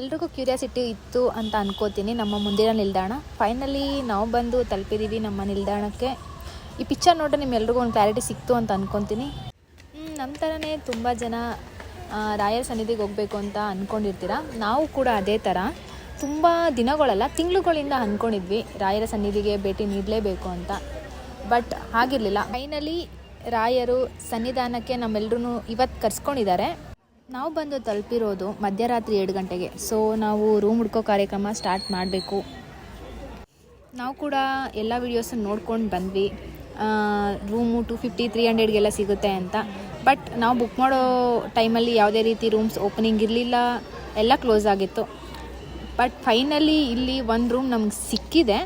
ಎಲ್ರಿಗೂ ಕ್ಯೂರಿಯಾಸಿಟಿ ಇತ್ತು ಅಂತ ಅನ್ಕೋತೀನಿ ನಮ್ಮ ಮುಂದಿನ ನಿಲ್ದಾಣ. ಫೈನಲಿ ನಾವು ಬಂದು ತಲುಪಿದ್ದೀವಿ ನಮ್ಮ ನಿಲ್ದಾಣಕ್ಕೆ. ಈ ಪಿಕ್ಚರ್ ನೋಡ್ರೆ ನಿಮ್ಮೆಲ್ರಿಗೂ ಒಂದು ಕ್ಲಾರಿಟಿ ಸಿಕ್ತು ಅಂತ ಅನ್ಕೊತೀನಿ. ನಮ್ಮ ಥರನೇ ತುಂಬ ಜನ ರಾಯರ ಸನ್ನಿಧಿಗೆ ಹೋಗಬೇಕು ಅಂತ ಅಂದ್ಕೊಂಡಿರ್ತೀರ ನಾವು ಕೂಡ ಅದೇ ಥರ ತುಂಬ ದಿನಗಳಲ್ಲ, ತಿಂಗಳುಗಳಿಂದ ಅಂದ್ಕೊಂಡಿದ್ವಿ ರಾಯರ ಸನ್ನಿಧಿಗೆ ಭೇಟಿ ನೀಡಲೇಬೇಕು ಅಂತ. ಬಟ್ ಆಗಿರಲಿಲ್ಲ ಫೈನಲಿ ರಾಯರು ಸನ್ನಿಧಾನಕ್ಕೆ ನಮ್ಮೆಲ್ಲರೂ ಇವತ್ತು ಕರ್ಸ್ಕೊಂಡಿದ್ದಾರೆ. ನಾವು ಬಂದು ತಲುಪಿರೋದು ಮಧ್ಯರಾತ್ರಿ ಎರಡು ಗಂಟೆಗೆ. ಸೊ ನಾವು ರೂಮ್ ಹುಡ್ಕೋ ಕಾರ್ಯಕ್ರಮ ಸ್ಟಾರ್ಟ್ ಮಾಡಬೇಕು. ನಾವು ಕೂಡ ಎಲ್ಲ ವೀಡಿಯೋಸನ್ನು ನೋಡ್ಕೊಂಡು ಬಂದ್ವಿ. ರೂಮು ಟು ಫಿಫ್ಟಿ ತ್ರೀ ಹಂಡ್ರೆಡ್ಗೆಲ್ಲ ಸಿಗುತ್ತೆ ಅಂತ. ಬಟ್ ನಾವು ಬುಕ್ ಮಾಡೋ ಟೈಮಲ್ಲಿ ಯಾವುದೇ ರೀತಿ ರೂಮ್ಸ್ ಓಪನಿಂಗ್ ಇರಲಿಲ್ಲ. ಎಲ್ಲ ಕ್ಲೋಸ್ ಆಗಿತ್ತು. ಬಟ್ ಫೈನಲಿ ಇಲ್ಲಿ ಒಂದು ರೂಮ್ ನಮ್ಗೆ ಸಿಕ್ಕಿದೆ.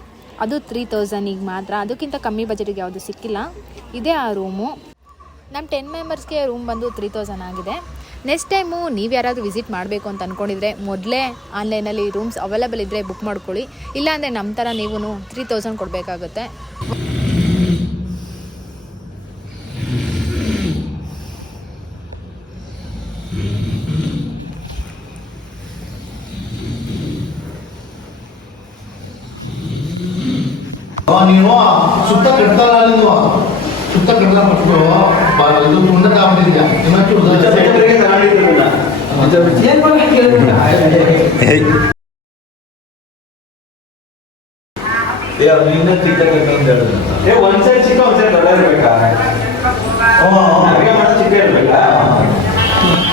ಅದು ತ್ರೀ ತೌಸಂಡಿಗೆ ಮಾತ್ರ. ಅದಕ್ಕಿಂತ ಕಮ್ಮಿ ಬಜೆಟಿಗೆ ಯಾವುದು ಸಿಕ್ಕಿಲ್ಲ. ಇದೇ ಆ ರೂಮು ನಮ್ಮ ಟೆನ್ ಮೆಂಬರ್ಸ್ಗೆ ರೂಮ್ ಬಂದು ತ್ರೀ ತೌಸಂಡ್ ಆಗಿದೆ. ನೆಕ್ಸ್ಟ್ ಟೈಮು ನೀವು ಯಾರಾದರೂ ವಿಸಿಟ್ ಮಾಡಬೇಕು ಅಂತ ಅಂದ್ಕೊಂಡಿದ್ರೆ ಮೊದಲೇ ಆನ್ಲೈನಲ್ಲಿ ರೂಮ್ಸ್ ಅವೈಲೇಬಲ್ ಇದ್ದರೆ ಬುಕ್ ಮಾಡ್ಕೊಳ್ಳಿ. ಇಲ್ಲಾಂದರೆ ನಮ್ಮ ಥರ ನೀವು ತ್ರೀ ತೌಸಂಡ್ ಕೊಡಬೇಕಾಗುತ್ತೆ. ಸುತ್ತ ಕಟ್ತಲ್ಲ ನೀನು ಸುತ್ತ ಇದು ಆಗ್ಬಿಟ್ಟಿದ್ಯಾ ಇನ್ನೊಂಚೂರು ಏ ಒಂದ್ ಸೈಡ್ ಚಿಕ್ಕ ಒಂದ್ ಸೈಡ್ ದೊಡ್ಡ ಇರ್ಬೇಕಾ ಅಡಿಗೆ ಮಾಡೋದು ಚಿಕ್ಕ ಇರ್ಬೇಕಾ?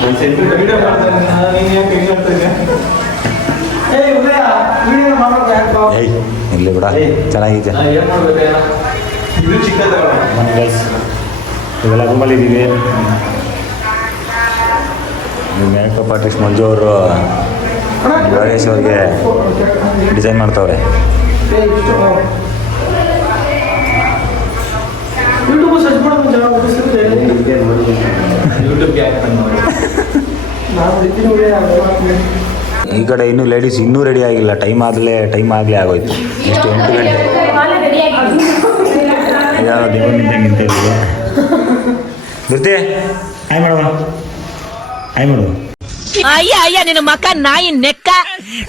ಒಂದ್ ಸೈಡ್ ವಿಡಿಯೋ ಮಾಡ್ತಾರೆ ನೀನ್ ಯಾಕೆ ಹಿಂಗ್ ಮಾಡ್ತಾ ಇದ್ಯಾ ಏ ಉದಯ ವಿಡಿಯೋ ಮಾಡೋದು ಯಾಕೋ ಏಯ್ ಇಲ್ಲಿ ಬಿಡ. ಚೆನ್ನಾಗಿದೆ. ಏನ್ ಮಾಡ್ಬೇಕ ಇದು ಚಿಕ್ಕ ಇವೆಲ್ಲ ರೂಮಲ್ಲಿ ಇದ್ದೀವಿ ಮೇಕಪ್ ಆರ್ಟಿಸ್ಟ್ ಮಂಜು ಅವರು ಯೋಗೇಶ್ ಅವ್ರಿಗೆ ಡಿಸೈನ್ ಮಾಡ್ತಾವ್ರೆ. ಈ ಕಡೆ ಇನ್ನೂ ಲೇಡೀಸ್ ಇನ್ನೂ ರೆಡಿ ಆಗಿಲ್ಲ. ಟೈಮ್ ಆಗಲೇ ಟೈಮ್ ಆಗಲೇ ಆಗೋಯ್ತು. ಎಷ್ಟು ಎಂಟು ಗಂಟೆ. ಯಾವ ದೇವ್ರ ನಿಂತೆ ನಿಂತ ಇದ್ದೀವಿ ಬರ್ತಿ ಹಾಯ್ ಮಾಡುವ ಹಾಯ್ ಮಾಡು ಅಯ್ಯ ಅಯ್ಯ ನಿನ್ನ ಮಕ್ಕ ನಾಯಿ ನೆಕ್ಕ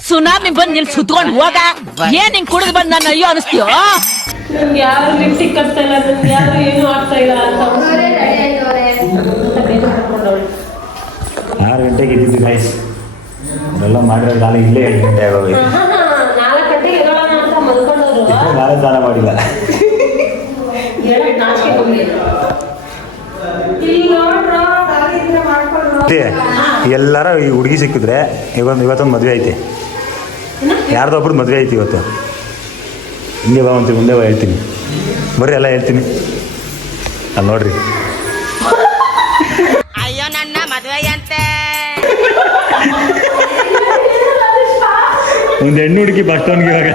ಸುನಾಮಿ ಬಂದ್ ನಿಲ್ ಸುತ್ಕೊಂಡ್ ಹೋಗ. ಏನ್ ಹಿಂಗ್ ಕುಡಿದು ಬಂದ್ ನನ್ನ ಅಯ್ಯೋ ಅನಿಸ್ತೀಯೋ? ನಮ್ಗೆ ಯಾರು ಲಿಫ್ಟಿಗೆ ಕಟ್ತಾ ಇಲ್ಲ ನಮ್ಗೆ ಯಾರು ಏನು ಆಗ್ತಾ ಇಲ್ಲ ಅಂತ ಬೇಗ ಕರ್ಕೊಂಡವಳು ಆರು ಗಂಟೆಗೆ ಇದ್ದಿದ್ದು ಗೈಸ್ ಎಲ್ಲ ಮಾಡಿರೋ ನಾಳೆ ಇಲ್ಲೇ ಎಂಟು ಗಂಟೆ ನಾಲ್ಕು ಗಂಟೆಗೆ ಎದ್ದೇಳೋಣ ಅಂತ ಮಲ್ಕೊಂಡವ್ರು. ಇನ್ನೂ ನಾಳೆ ಸ್ನಾನ ಮಾಡಿಲ್ಲ. ಹೇಳಕ್ ನಾಚಿಕೆ ಬಂದಿಲ್ಲ ಇಲ್ಲಿ ನೋಡ್ರ ಮತ್ತೆ ಎಲ್ಲರ ಈ ಹುಡುಗಿ ಸಿಕ್ಕಿದ್ರೆ ಇವತ್ತು ಇವತ್ತೊಂದು ಮದುವೆ ಐತಿ. ಯಾರ್ದೋ ಒಬ್ರು ಮದುವೆ ಐತಿ ಇವತ್ತು. ಹಿಂಗೆ ಬಾ ಅಂತೀವಿ ಮುಂದೆ ಬಾ ಹೇಳ್ತೀನಿ. ಬರ್ರಿ ಎಲ್ಲ ಹೇಳ್ತೀನಿ. ಅಲ್ಲಿ ನೋಡ್ರಿ. ಅಯ್ಯೋ ನನ್ನ ಒಂದು ಹೆಣ್ಣು ಹುಡುಗಿ ಬಸ್ ಇವಾಗ.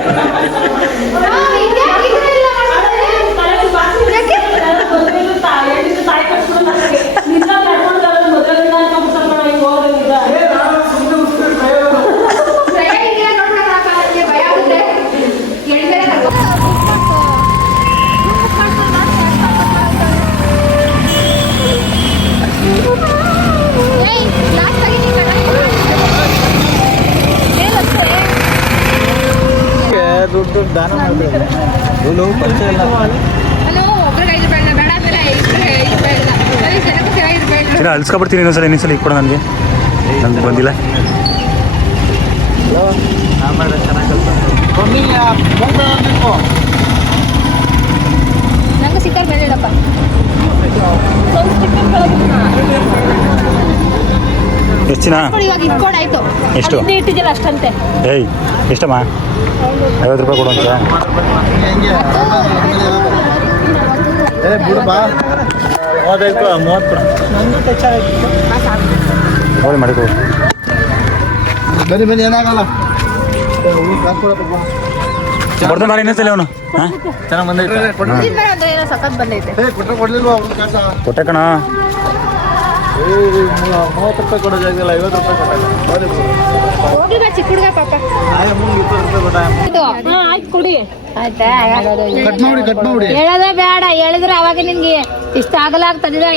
ದುಡ್ಡು ದಾನ ಮಾಡ್ಬೇಕು. ಇವನು ಪರಿಚಯ ಇಲ್ಲ. ಸರಿ ಅಳ್ಸ್ಕೊಬಿಡ್ತೀನಿ ಇನ್ನೊಂದ್ಸಲ ಇನ್ನೊಂದ್ಸಲ ಇಕ್ಕೊಡ ನನಗೆ. ನಂಗೆ ಬಂದಿಲ್ಲ. ನಂಗೆ ಬೇಡಪ್ಪ ಇಟ್ಕೊಂಡಾಯ್ತು ಎಷ್ಟು? ಏಯ್ ಎಷ್ಟಮ್ಮ? ಐವತ್ತು ರೂಪಾಯಿ ಕೊಡುವಂತ ನೋಡಿ ಮಾಡಿಕೊ. ಬನ್ನಿ ಬನ್ನಿ ಏನಾಗಲ್ಲ. ಕಾಸು ಕೊಡಪ್ಪ ಬರ್ತಾನೆ ಮಾರಿ ಇನ್ನೊಂದ್ಸಲ ಅವನು. ಚೆನ್ನಾಗಿ ಬಂದೈತೆ. ಕೊಟ್ಟೆ ಕಣ. ಮೂವತ್ತು ರೂಪಾಯಿ ಕೊಡೋ ಜಾಗದಲ್ಲಿ ಐವತ್ತು ರೂಪಾಯಿ ಕೊಡಲ್ಲ. ಹೋಗಿ ಬಾ ಚಿಕ್ಕ ಹುಡುಗ ಪಾಪ. ಆಯ್ತು ಕುಡಿ. ಆಯ್ತಾ? ಕಟ್ ಮಾಡಿ ಕಟ್ ಮಾಡಿ. ಹೇಳೋದೇ ಬೇಡ ಹೇಳಿದ್ರೆ ಅವಾಗ ನಿನ್ಗೆ ಇಷ್ಟ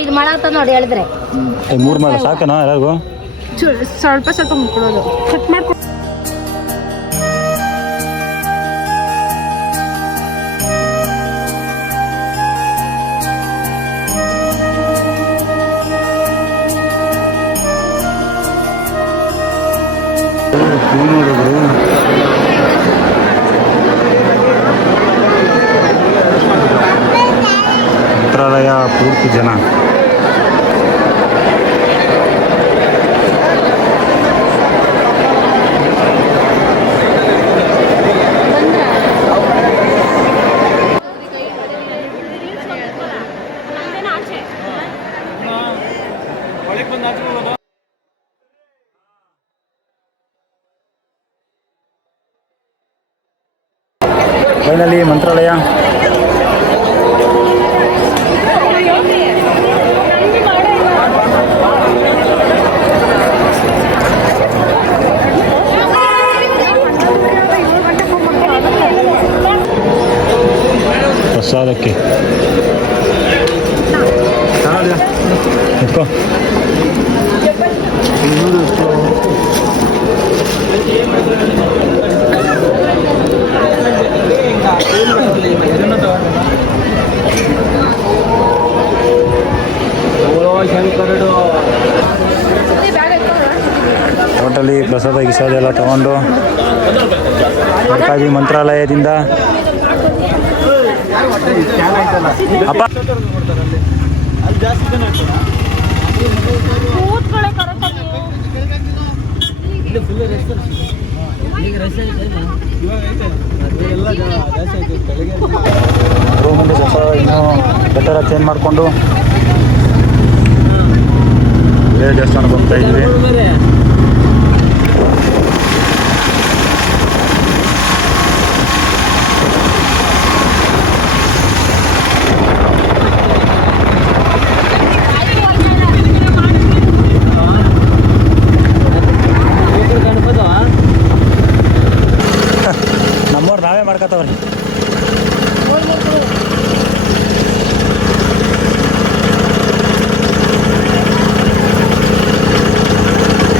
ಇದು ಮಾಡಾಗ್ತದ ನೋಡಿ ಹೇಳಿದ್ರೆ. ಮೂರು ಮಾಡಿ ಸಾಕನಾ ಎಲ್ಲರಿಗೂ? ಸ್ವಲ್ಪ ಸ್ವಲ್ಪ ಮುಕ್ಕೊಳ್ಳೋದು ಕಟ್ ಮಾಡ್ಕೊ ನೀವು ನೋಡಿದ್ರು ಮಂತ್ರಾಲಯ ಪೂರ್ತಿ ಜನ ಫೈನಲಿ ಮಂತ್ರಾಲಯ ಪ್ರಸಾದಕ್ಕೆ ಎತ್ಕೋ ಹೋಟೆಲಿ ಪ್ರಸಾದ ಗಿಸಾದ ಎಲ್ಲ ತಗೊಂಡು ಮಂತ್ರಾಲಯದಿಂದ ರೂಮಿಂದ ಸ್ವಲ್ಪ ಇನ್ನೂ ಬೆಟರ ಚೇಂಜ್ ಮಾಡಿಕೊಂಡು ಬೇರೆ ದೇವಸ್ಥಾನಕ್ಕೆ ಹೋಗ್ತಾ ಇದ್ವಿ ನಮ್ಮವ್ರು ನಾವೇ ಮಾಡ್ಕೊತವ್ರಿ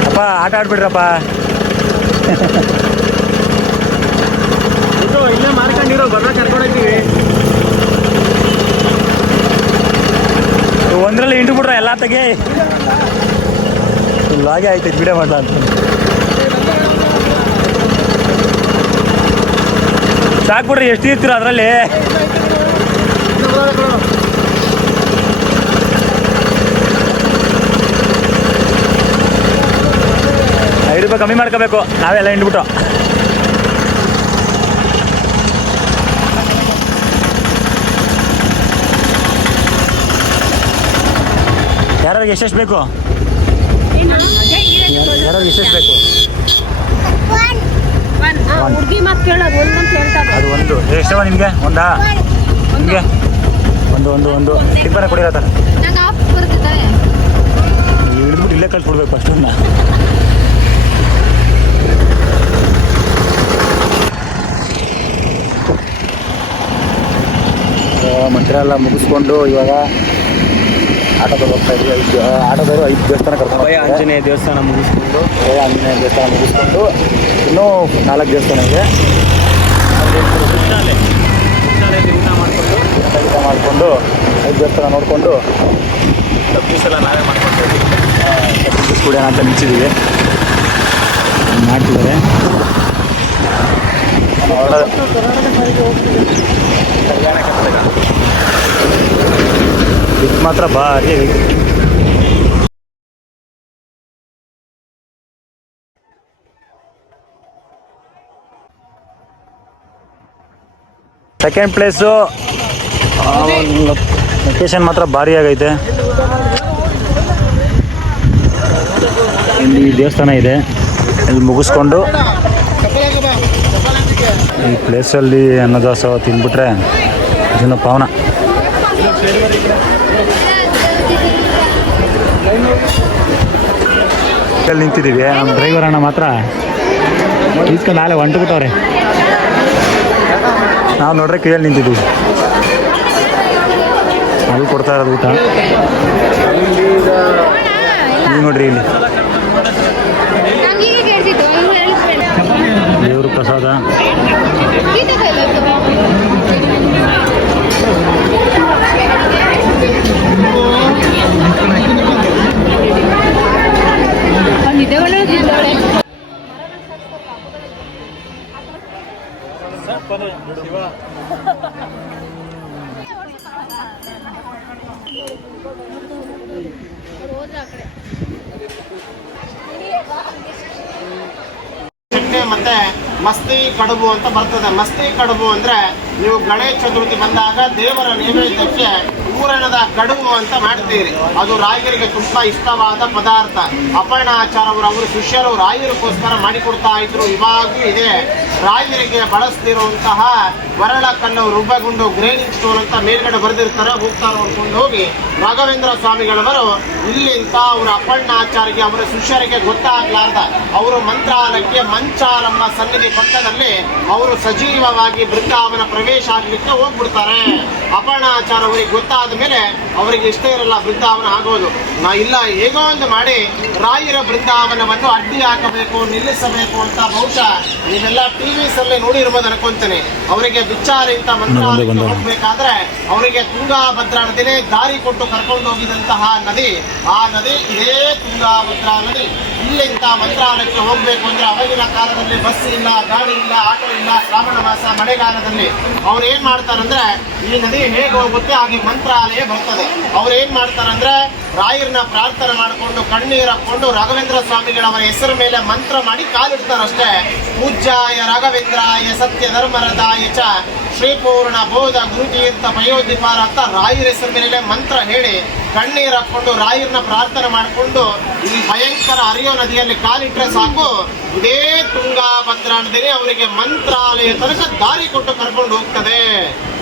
ಅಪ್ಪ ಆಟ ಆಡ್ಬಿಡ್ರಪ್ಪ ಇಲ್ಲೇ ಮಾರ್ಕೊಂಡಿರೋ ಬರ್ರ ಕರ್ಕೊಂಡೋಗ್ತೀವಿ ಒಂದ್ರಲ್ಲಿ ಇಂಟು ಬಿಡ್ರ ಎಲ್ಲ ತೆಗೆ. ಹಾಗೆ ಆಯ್ತು ವಿಡಿಯೋ ಮಾಡ ಅಂತ. ಸಾಕ್ಬಿಡ್ರಿ ಎಷ್ಟು ಇರ್ತೀರ ಅದರಲ್ಲಿ. ಐದು ರೂಪಾಯಿ ಕಮ್ಮಿ ಮಾಡ್ಕೋಬೇಕು. ನಾವೆಲ್ಲ ಹಿಂಡ್ಬಿಟ್ಟು. ಯಾರು ಎಷ್ಟೆಷ್ಟು ಬೇಕು? ಯಾರು ಎಷ್ಟೆಷ್ಟು ಬೇಕು? ಅದು ಒಂದು. ಎಷ್ಟವ ನಿಮಗೆ? ಒಂದಾ? ನಿಮಗೆ? ಒಂದು ಒಂದು ಒಂದು. ಟಿಪ್ಪನ ಕೊಡಿರತ್ತ ನಂಗೆ ಆಫ್ ಕಳ್ಸಿ ಇಲ್ಲೇ ಕಳ್ಸ್ಬಿಡ್ಬೇಕು ಮಂತ್ರ ಎಲ್ಲ ಮುಗಿಸ್ಕೊಂಡು ಇವಾಗ ಆಟೋದಲ್ಲಿ ಹೋಗ್ತಾ ಇದ್ವಿ ಐದು ಆಟೋದವರು ಐದು ದೇವಸ್ಥಾನ ಕರ್ಕೊಂಡು ಅಭಯ ಆಂಜನೇಯ ದೇವಸ್ಥಾನ ಮುಗಿಸ್ಕೊಂಡು. ಆಂಜನೇಯ ದೇವಸ್ಥಾನ ಮುಗಿಸ್ಕೊಂಡು ಇನ್ನೂ ನಾಲ್ಕು ದೇವಸ್ಥಾನ ಇದೆ ಊಟ ಮಾಡಿಕೊಂಡು. ಊಟ ಮಾಡಿಕೊಂಡು ಐದು ದೇವಸ್ಥಾನ ನೋಡಿಕೊಂಡು ಎಲ್ಲ ನಾವೇ ಮಾಡ್ಕೊಂಡು. ಕೂಡ ಅಂತ ನಿಂತಿದ್ದೀವಿ ಮಾಡ್ತಿದ್ದಾರೆ ಮಾತ್ರ ಬಾರಿ. ಸೆಕೆಂಡ್ ಪ್ಲೇಸು ಲೊಕೇಶನ್ ಮಾತ್ರ ಭಾರಿ ಆಗೈತೆ ಇಲ್ಲಿ ದೇವಸ್ಥಾನ ಇದೆ ಇಲ್ಲಿ ಮುಗಿಸ್ಕೊಂಡು ಈ ಪ್ಲೇಸಲ್ಲಿ ಅನ್ನದಾಸೋಹ ತಿಂದ್ಬಿಟ್ರೆ ಜನ ಪಾವನ. ಅಲ್ಲಿ ನಿಂತಿದ್ದೀವಿ. ನಮ್ಮ ಡ್ರೈವರ್ ಅಣ್ಣ ಮಾತ್ರ ಇಸ್ಕೊಂಡು ನಾಳೆ ಹೊಂಟ್ಬಿಟ್ಟವ್ರೆ. ನಾವು ನೋಡ್ರೆ ಕೈಯಲ್ಲಿ ನಿಂತಿದ್ದೀವಿ. ಅಲ್ಲಿ ಕೊಡ್ತಾ ಇರೋದು ಊಟ. ನೀವು ನೋಡ್ರಿ ಇಲ್ಲಿ. だ ಮತ್ತೆ ಮಸ್ತಿ ಕಡುಬು ಅಂತ ಬರ್ತದೆ. ಮಸ್ತಿ ಕಡುಬು ಅಂದ್ರೆ ನೀವು ಗಣೇಶ ಚತುರ್ಥಿ ಬಂದಾಗ ದೇವರ ನೈವೇದ್ಯಕ್ಕೆ ಊರಣದ ಕಡುಬು ಅಂತ ಮಾಡ್ತೀರಿ. ಅದು ರಾಯರಿಗೆ ತುಂಬಾ ಇಷ್ಟವಾದ ಪದಾರ್ಥ. ಅಪರ್ಣಾಚಾರ ಅವರು ಅವರು ಶಿಷ್ಯರು ರಾಯರಿಗೋಸ್ಕರ ಮಾಡಿಕೊಡ್ತಾ ಇದ್ರು. ಇವಾಗೂ ಇದೆ. ರಾಯರಿಗೆ ಬಳಸ್ತಿರುವಂತಹ ವರಳ ಕಣ್ಣು ರುಬ್ಬಗುಂಡು, ಗ್ರೇನಿಂಗ್ ಸ್ಟೋರ್ ಅಂತ ಮೇಲ್ಗಡೆ ಬರೆದಿರ್ತಾರೆ. ಹೋಗ್ತಾ ನೋಡ್ಕೊಂಡು ಹೋಗಿ ರಾಘವೇಂದ್ರ ಸ್ವಾಮಿಗಳವರು ಇಲ್ಲಿಂದ ಅವರ ಆಚಾರಿಗೆ ಅವರ ಶಿಷ್ಯರಿಗೆ ಗೊತ್ತಾಗ್ಲಾರ್ದ. ಅವರು ಮಂತ್ರಾಲಯಕ್ಕೆ ಮಂಚಾಲಮ್ಮ ಸನ್ನಿಧಿ ಪಕ್ಕದಲ್ಲಿ ಅವರು ಸಜೀವವಾಗಿ ಬೃಂದಾವನ ಪ್ರವೇಶ ಆಗ್ಲಿಕ್ಕೆ ಹೋಗ್ಬಿಡ್ತಾರೆ. ಅಪರ್ಣಾಚಾರ ಅವರಿಗೆ ಗೊತ್ತಾದ ಮೇಲೆ ಅವರಿಗೆ ಇಷ್ಟ ಇರಲ್ಲ ಬೃಂದಾವನ ಆಗೋದು. ನಾ ಇಲ್ಲ ಹೇಗೋ ಒಂದು ಮಾಡಿ ರಾಯರ ಬೃಂದಾವನವನ್ನು ಅಡ್ಡಿ ಹಾಕಬೇಕು ನಿಲ್ಲಿಸಬೇಕು ಅಂತ ಬಹುಶಃ ನೀವೆಲ್ಲ ಟಿವಿಸ್ ಅಲ್ಲಿ ನೋಡಿರ್ಬೋದು ಅನ್ಕೊಂತೇನೆ. ಅವರಿಗೆ ವಿಚಾರ ಅಂತ ಮಂತ್ರಾಲಯಕ್ಕೆ ಹೋಗ್ಬೇಕಾದ್ರೆ ಅವರಿಗೆ ತುಂಗಾಭದ್ರಾ ನದಿನೇ ದಾರಿ ಕೊಟ್ಟು ಕರ್ಕೊಂಡು ಹೋಗಿದಂತಹ ನದಿ ಆ ನದಿ ಇದೇ ತುಂಗಾಭದ್ರಾ ನದಿ. ಇಲ್ಲಿಂದ ಮಂತ್ರಾಲಯಕ್ಕೆ ಹೋಗ್ಬೇಕು ಅಂದ್ರೆ ಅವಾಗಿನ ಕಾಲದಲ್ಲಿ ಬಸ್ ಇಲ್ಲ, ಗಾಡಿ ಇಲ್ಲ, ಆಟೋ ಇಲ್ಲ, ಶ್ರಾವಣ ಮಾಸ, ಮಳೆಗಾಲದಲ್ಲಿ ಅವ್ರು ಏನು ಮಾಡ್ತಾರಂದ್ರೆ ಈ ನದಿ ಹೇಗೆ ಹೋಗುತ್ತೆ, ಹಾಗೆ ಮಂತ್ರಾಲಯ ಬರ್ತದೆ. ಅವ್ರು ಏನು ಮಾಡ್ತಾರಂದ್ರೆ ರಾಯರನ್ನ ಪ್ರಾರ್ಥನೆ ಮಾಡಿಕೊಂಡು ಕಣ್ಣೀರು ಹಾಕೊಂಡು ರಾಘವೇಂದ್ರ ಸ್ವಾಮಿಗಳವರ ಹೆಸರು ಮೇಲೆ ಮಂತ್ರ ಮಾಡಿ ಕಾಲಿಡ್ತಾರಷ್ಟೇ. ಪೂಜ್ಯಾಯ ರಾಘವೇಂದ್ರಾಯ ಸತ್ಯ ಧರ್ಮರದಾಯ ಚ ಶ್ರೀಪೂರ್ಣ ಬೋಧ ಗುರುತೀರ್ಥ ಪಯೋಧಿಪಾರ ಅಂತ ರಾಯರ ಹೆಸರು ಮೇಲೆ ಮಂತ್ರ ಹೇಳಿ ಕಣ್ಣೀರು ಹಾಕೊಂಡು ರಾಯರನ್ನ ಪ್ರಾರ್ಥನೆ ಮಾಡಿಕೊಂಡು ಈ ಭಯಂಕರ ಹರಿಯೋ ನದಿಯಲ್ಲಿ ಕಾಲಿಟ್ರೆ ಸಾಕು. ಇದೇ ತುಂಗಾಭದ್ರಾ ನದಿ ಅವರಿಗೆ ಮಂತ್ರಾಲಯ ತನಕ ದಾರಿ ಕೊಟ್ಟು ಕರ್ಕೊಂಡು ಹೋಗ್ತದೆ.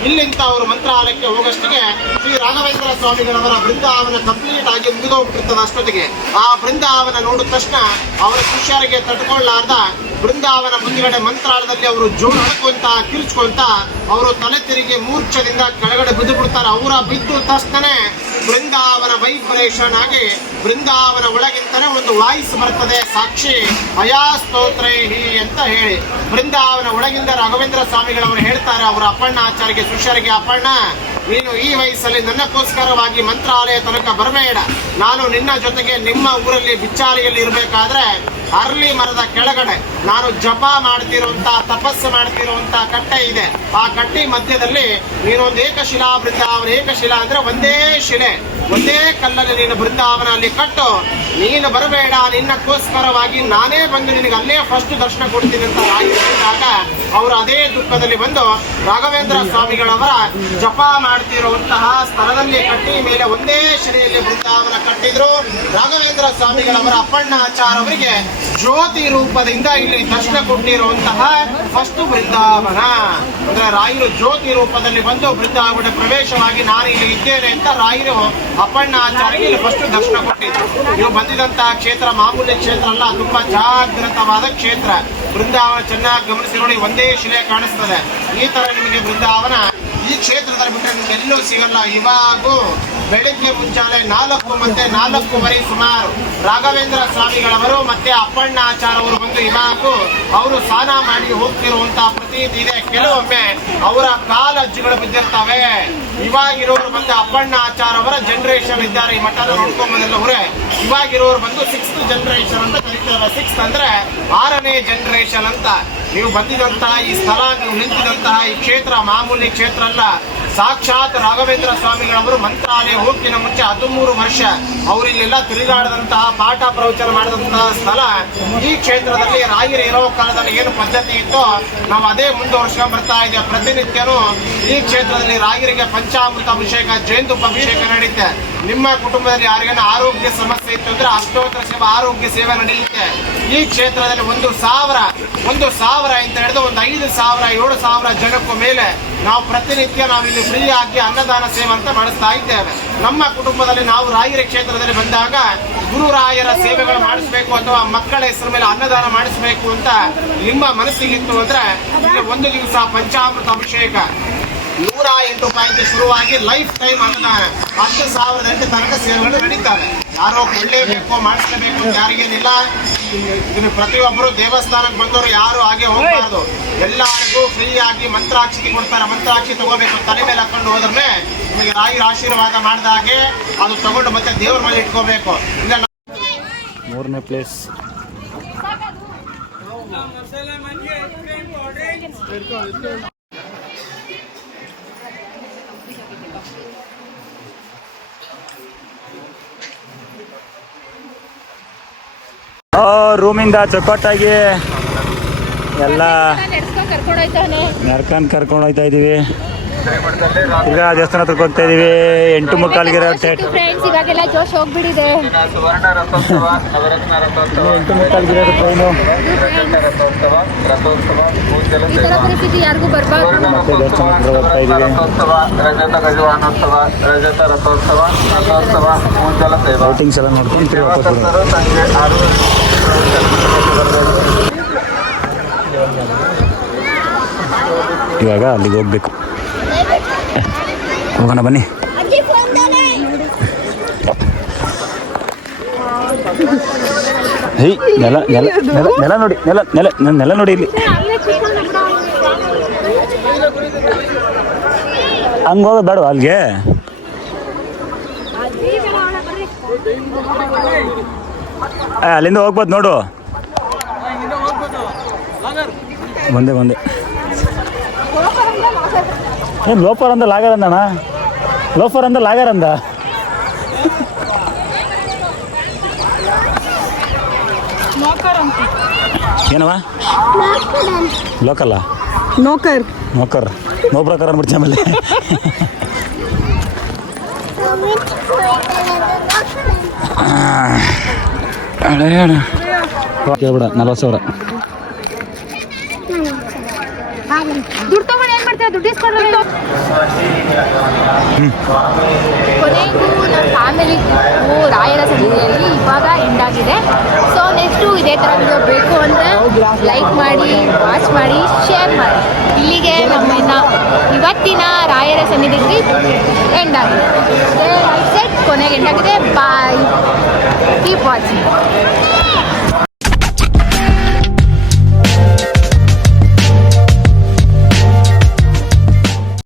ಇಲ್ಲಿಂದ ಅವರು ಮಂತ್ರಾಲಯಕ್ಕೆ ಹೋಗಷ್ಟಿಗೆ ಶ್ರೀ ರಾಘವೇಂದ್ರ ಸ್ವಾಮಿಗಳವರ ಬೃಂದಾವನ ಕಂಪ್ಲೀಟ್ ಆಗಿ ಮುಗಿದೋಗ್ಬಿಟ್ಟಿರ್ತದೆ ಅಷ್ಟೊತ್ತಿಗೆ. ಆ ಬೃಂದಾವನ ನೋಡಿದ ತಕ್ಷಣ ಅವರ ಶಿಷ್ಯರಿಗೆ ತಡ್ಕೊಳ್ಳಾರ್ದ ಬೃಂದಾವನ ಮುಂದುಗಡೆ ಮಂತ್ರಾಲಯದಲ್ಲಿ ಅವರು ಜೋಳು ಹಡ್ಕೊಂತ ಕಿರ್ಚ್ಕೊಂತ ಅವರು ತಲೆ ತಿರುಗಿ ಮೂರ್ಛದಿಂದ ಕೆಳಗಡೆ ಬಿದ್ದು ಬಿಡ್ತಾರೆ. ಅವರ ಬಿದ್ದು ತಕ್ಷಣನೇ ಬೃಂದಾವನ ವೈಬ್ರೇಷನ್ ಆಗಿ ಬೃಂದಾವನ ಒಳಗಿಂತನೇ ಒಂದು ವಾಯ್ಸ್ ಬರ್ತದೆ. ಸಾಕ್ಷಿ ಅಯಾಸ್ತೋತ್ರೈಹಿ ಅಂತ ಹೇಳಿ. ಬೃಂದಾವನ ಒಳಗಿಂದ ರಾಘವೇಂದ್ರ ಸ್ವಾಮಿಗಳವರು ಹೇಳ್ತಾರೆ, ಅವರ ಅಪ್ಪಣ್ಣ ಆಚಾರ್ಯ ಶಿಷ್ಯರಿಗೆ, ಅಪ್ಪಣ್ಣ ನೀನು ಈ ವಯಸ್ಸಲ್ಲಿ ನನ್ನಕ್ಕೋಸ್ಕರವಾಗಿ ಮಂತ್ರಾಲಯ ತನಕ ಬರಬೇಡ. ನಾನು ನಿನ್ನ ಜೊತೆಗೆ ನಿಮ್ಮ ಊರಲ್ಲಿ ಬಿಚ್ಚಾಲಿಯಲ್ಲಿ ಇರಬೇಕಾದ್ರೆ ಅರ್ಲಿ ಮರದ ಕೆಳಗಡೆ ನಾನು ಜಪ ಮಾಡ್ತಿರುವಂತ, ತಪಸ್ಸು ಮಾಡ್ತಿರುವಂತ ಕಟ್ಟೆ ಇದೆ. ಆ ಕಟ್ಟಿ ಮಧ್ಯದಲ್ಲಿ ನೀನೊಂದು ಏಕಶಿಲಾ ಬೃಂದಾವನ ಏಕಶಿಲಾ ಅಂದ್ರೆ ಒಂದೇ ಶಿಲೆ, ಒಂದೇ ಕಲ್ಲಲ್ಲಿ ನೀನು ಬೃಂದಾವನ ಅಲ್ಲಿ ಕಟ್ಟು. ನೀನು ಬರಬೇಡ, ನಿನ್ನಕ್ಕೋಸ್ಕರವಾಗಿ ನಾನೇ ಬಂದು ನಿನಗೆ ಅಲ್ಲೇ ಫಸ್ಟ್ ದರ್ಶನ ಕೊಡ್ತೀನಿ ಅಂತ ರಾಗಿ ಅವರು ಅದೇ ದುಃಖದಲ್ಲಿ ಬಂದು ರಾಘವೇಂದ್ರ ಸ್ವಾಮಿಗಳವರ ಜಪ ಮಾಡ್ತಿರುವಂತಹ ಸ್ಥಳದಲ್ಲಿ ಕಟ್ಟಿ ಮೇಲೆ ಒಂದೇ ಶಿಲೆಯಲ್ಲಿ ಬೃಂದಾವನ ಕಟ್ಟಿದ್ರು. ರಾಘವೇಂದ್ರ ಸ್ವಾಮಿಗಳವರ ಅಪ್ಪಣ್ಣಾಚಾರ ಅವರಿಗೆ ಜ್ಯೋತಿ ರೂಪದಿಂದ ಇಲ್ಲಿ ದರ್ಶನ ಕೊಟ್ಟಿರುವಂತಹ ಫಸ್ಟ್ ಬೃಂದಾವನ ಅಂದ್ರೆ ರಾಯರು ಜ್ಯೋತಿ ರೂಪದಲ್ಲಿ ಬಂದು ಬೃಂದಾವನ ಪ್ರವೇಶವಾಗಿ ನಾನು ಇಲ್ಲಿ ಇದ್ದೇನೆ ಅಂತ ರಾಯರು ಅಪ್ಪಣ್ಣ ಆಚಾರ್ಯಗೆ ಇಲ್ಲಿ ಫಸ್ಟ್ ದರ್ಶನ ಕೊಟ್ಟಿದ್ರು. ನೀವು ಬಂದಿದಂತಹ ಕ್ಷೇತ್ರ ಮಾಮೂಲಿ ಕ್ಷೇತ್ರ ಅಲ್ಲ, ತುಂಬಾ ಜಾಗೃತವಾದ ಕ್ಷೇತ್ರ. ಬೃಂದಾವನ ಚೆನ್ನಾಗಿ ಗಮನಿಸಿ ನೋಡಿ, ಒಂದೇ ಶಿಲೆ ಕಾಣಿಸ್ತದೆ. ಈ ತರ ನಿಮಗೆ ಬೃಂದಾವನ ಈ ಕ್ಷೇತ್ರದಲ್ಲಿ ಬಿಟ್ಟರೆ ನಿಮ್ಗೆ ಎಲ್ಲೂ ಸಿಗಲ್ಲ. ಇವಾಗೂ ಬೆಳಿಗ್ಗೆ ಮುಂಚಾಲೆ ನಾಲ್ಕು ಮತ್ತೆ ನಾಲ್ಕೂವರೆ ಸುಮಾರು ರಾಘವೇಂದ್ರ ಸ್ವಾಮಿಗಳವರು ಮತ್ತೆ ಅಪ್ಪಣ್ಣ ಆಚಾರವರು ಬಂದು ಇವಾಗೂ ಅವರು ಸ್ನಾನ ಮಾಡಿ ಹೋಗ್ತಿರುವಂತಹ ಪ್ರತೀತಿ ಇದೆ. ಕೆಲವೊಮ್ಮೆ ಅವರ ಕಾಲಜ್ಜಿಗಳು ಬಿದ್ದಿರ್ತವೆ. ಇವಾಗಿರೋರು ಮತ್ತೆ ಅಪ್ಪಣ್ಣ ಆಚಾರ ಅವರ ಜನರೇಷನ್ ಇದ್ದಾರೆ. ಈ ಮಠದ ನೋಡ್ಕೊಂಬಂದಿಲ್ಲ ಅವರೇ ಇವಾಗಿರೋರು ಬಂದು ಸಿಕ್ಸ್ತ್ ಜನರೇಷನ್ ಅಂತ ಕರೀತಾರೆ. ಸಿಕ್ಸ್ತ್ ಅಂದ್ರೆ ಆರನೇ ಜನರೇಷನ್ ಅಂತ. ನೀವು ಬಂದಿದಂತಹ ಈ ಸ್ಥಳ, ನೀವು ನಿಂತಿದಂತಹ ಈ ಕ್ಷೇತ್ರ, ಮಾಮೂಲಿ ಕ್ಷೇತ್ರ ಅಲ್ಲ. ಸಾಕ್ಷಾತ್ ರಾಘವೇಂದ್ರ ಸ್ವಾಮಿಗಳವರು ಮಂತ್ರಾಲಯ ಹೋಗಿನ ಮುಂಚೆ ಹದಿಮೂರು ವರ್ಷ ಅವರಿಲ್ಲೆಲ್ಲ ತಿರುಗಾಡದಂತಹ, ಪಾಠ ಪ್ರವಚನ ಮಾಡಿದಂತಹ ಸ್ಥಳ. ಈ ಕ್ಷೇತ್ರದಲ್ಲಿ ರಾಯರು ಇರೋ ಕಾಲದಲ್ಲಿ ಏನು ಪದ್ಧತಿ ಇತ್ತೋ, ನಾವು ಅದೇ ಮುಂದುವರ್ಸ್ಕೊಂಡು ಬರ್ತಾ ಇದೆ ಪ್ರತಿನಿತ್ಯನೂ ಈ ಕ್ಷೇತ್ರದಲ್ಲಿ ರಾಯರಿಗೆ ಪಂಚಾಮೃತ ಅಭಿಷೇಕ ಜೇನುತುಪ್ಪ ಅಭಿಷೇಕ ನಡೆಯುತ್ತೆ ನಿಮ್ಮ ಕುಟುಂಬದಲ್ಲಿ ಯಾರಿಗಾನ ಆರೋಗ್ಯ ಸಮಸ್ಯೆ ಇತ್ತು ಅಂದ್ರೆ ಅಷ್ಟೋತ್ತರ ಸೇವೆ ಆರೋಗ್ಯ ಸೇವೆ ನಡೆಯುತ್ತೆ ಈ ಕ್ಷೇತ್ರದಲ್ಲಿ ಒಂದು ಸಾವಿರ ಒಂದು ಸಾವಿರ ಅಂತ ಹಿಡಿದು ಒಂದು ಐದು ಸಾವಿರ, ಏಳು ಸಾವಿರ ಜನಕ್ಕೂ ಮೇಲೆ ನಾವು ಪ್ರತಿನಿತ್ಯ ನಾವಿಲ್ಲಿ ಫ್ರೀ ಆಗಿ ಅನ್ನದಾನ ಸೇವೆ ಅಂತ ಮಾಡಿಸ್ತಾ ಇದ್ದೇವೆ. ನಮ್ಮ ಕುಟುಂಬದಲ್ಲಿ ನಾವು ರಾಯರ ಕ್ಷೇತ್ರದಲ್ಲಿ ಬಂದಾಗ ಗುರುರಾಯರ ಸೇವೆಗಳು ಮಾಡಿಸ್ಬೇಕು ಅಥವಾ ಮಕ್ಕಳ ಹೆಸರು ಮೇಲೆ ಅನ್ನದಾನ ಮಾಡಿಸ್ಬೇಕು ಅಂತ ನಿಮ್ಮ ಮನಸ್ಸಿಗಿತ್ತು ಅಂದ್ರೆ ಒಂದು ದಿವಸ ಪಂಚಾಮೃತ ಅಭಿಷೇಕ. ನೂರ ಎಂಟು ಪಾಯಿಂಟ್ ಶುರುವಾಗಿ ಲೈಫ್ ಟೈಮ್ ಅನ್ನ ಹತ್ತು ಸಾವಿರದ ಎಂಟು ತನಕ ಸೇವೆಗಳು ನಡೀತಾರೆ ಯಾರೋ ಕೊಳ್ಳೇಬೇಕು ಅಂತ ಯಾರಿಗೇನಿಲ್ಲ. ಇದನ್ನು ಪ್ರತಿಯೊಬ್ಬರು ದೇವಸ್ಥಾನಕ್ಕೆ ಬಂದವರು ಯಾರು ಹಾಗೆ ಹೋಗಬಾರ್ದು. ಎಲ್ಲರಿಗೂ ಫ್ರೀ ಆಗಿ ಮಂತ್ರಾಕ್ಷಿ ಕೊಡ್ತಾರೆ, ಮಂತ್ರಾಕ್ಷಿ ತಗೋಬೇಕು ತಲೆ ಮೇಲೆ ಹಾಕೊಂಡು ಹೋದ್ರೆ ನಿಮಗೆ ರಾಯರ ಆಶೀರ್ವಾದ ಮಾಡಿದ ಹಾಗೆ ಅದು ತಗೊಂಡು ಮತ್ತೆ ದೇವ್ರ ಮೇಲೆ ಇಟ್ಕೋಬೇಕು. ಇಲ್ಲ ಮೂರನೇ ಪ್ಲೇಸ್. ರೂಮಿಂದ ಚೊಕ್ಕಟ್ಟಾಗಿ ಎಲ್ಲ ನಡ್ಕೊಂಡು ಕರ್ಕೊಂಡು ಹೋಯ್ತಾನೆ ನರ್ಕನ್ ಕರ್ಕೊಂಡು ಹೋಗ್ತಾ ಇದೀವಿ ಈಗ ದೇವಸ್ಥಾನ ಹತ್ರಕ್ಕೆ ಹೋಗ್ತಾ ಇದೀವಿ ಎಂಟು ಹೋಗ್ಬಿಟ್ಟಿದೆ. ಎಂಟು ಮುಕ್ಕಾಲ್ಗಿರೋ ಟ್ರೈನು ಮತ್ತೆ ದೇವಸ್ಥಾನ ಹತ್ರ ಹೋಗ್ತಾ ಇದೀವಿ ಲೈಟಿಂಗ್ಸ್ ಎಲ್ಲ ನೋಡ್ಕೊಂಡು ವಾಪಸ್ ಇವಾಗ ಅಲ್ಲಿಗೆ ಹೋಗ್ಬೇಕು. ಹೋಗೋಣ ಬನ್ನಿ. ಹೇಯ್ ನೆಲ ನೆಲ ನೆಲ ನೆಲ ನೋಡಿ, ನೆಲ ನೆಲ, ನೆಲ- ನೋಡಿ ಇಲ್ಲಿ. ಹಂಗೆ ಹೋಗೋದು ಅಲ್ಲಿಗೆ? ಅಲ್ಲಿಂದ ಹೋಗ್ಬೋದು ನೋಡು. ಬಂದೆ ಬಂದೆ. ಏನು ಲೋಫರ್ ಅಂದ ಲಾಗರ್ ಅಂದಣ ಲೋಫರ್ ಅಂದ ಲಾಗರ್ ಅಂದ? ಏನವ? ಲೋಕಲ್ಲ? ನೋಕರ್. ನೋಕರ್. ನೋ ಪ್ರಕಾರ ಅಂದ್ಬಿಡ್ತು ಆಮೇಲೆ. ഇവിടെ നല്ല രസമാണ് ದುಡ್ಡು ತಗೊಂಡು ಏನ್ ಮಾಡ್ತೀರಾ ದುಡ್ಡು ಇಸ್ಕೊಂಡ್ರೆ. ಕೊನೆಗೂ ನಮ್ಮ ಫ್ಯಾಮಿಲಿ ರಾಯರ ಸನ್ನಿಧಿಯಲ್ಲಿ ಇವಾಗ ಎಂಡ್ ಆಗಿದೆ. ಸೊ ನೆಕ್ಸ್ಟ್ ಇದೇ ತರ ವಿಡಿಯೋ ಬೇಕು ಅಂದ್ರೆ ಲೈಕ್ ಮಾಡಿ ವಾಚ್ ಮಾಡಿ ಶೇರ್ ಮಾಡಿ. ಇಲ್ಲಿಗೆ ನಮ್ಮನ್ನ ಇವತ್ತಿನ ರಾಯರ ಸನ್ನಿಧಿಗೆ ಎಂಡ್ ಆಗಿದೆ. ಕೊನೆಗೆ ಎಂಡ್ ಆಗಿದೆ. ಬಾಯ್ ಕೀಪ್ ವಾಚಿಂಗ್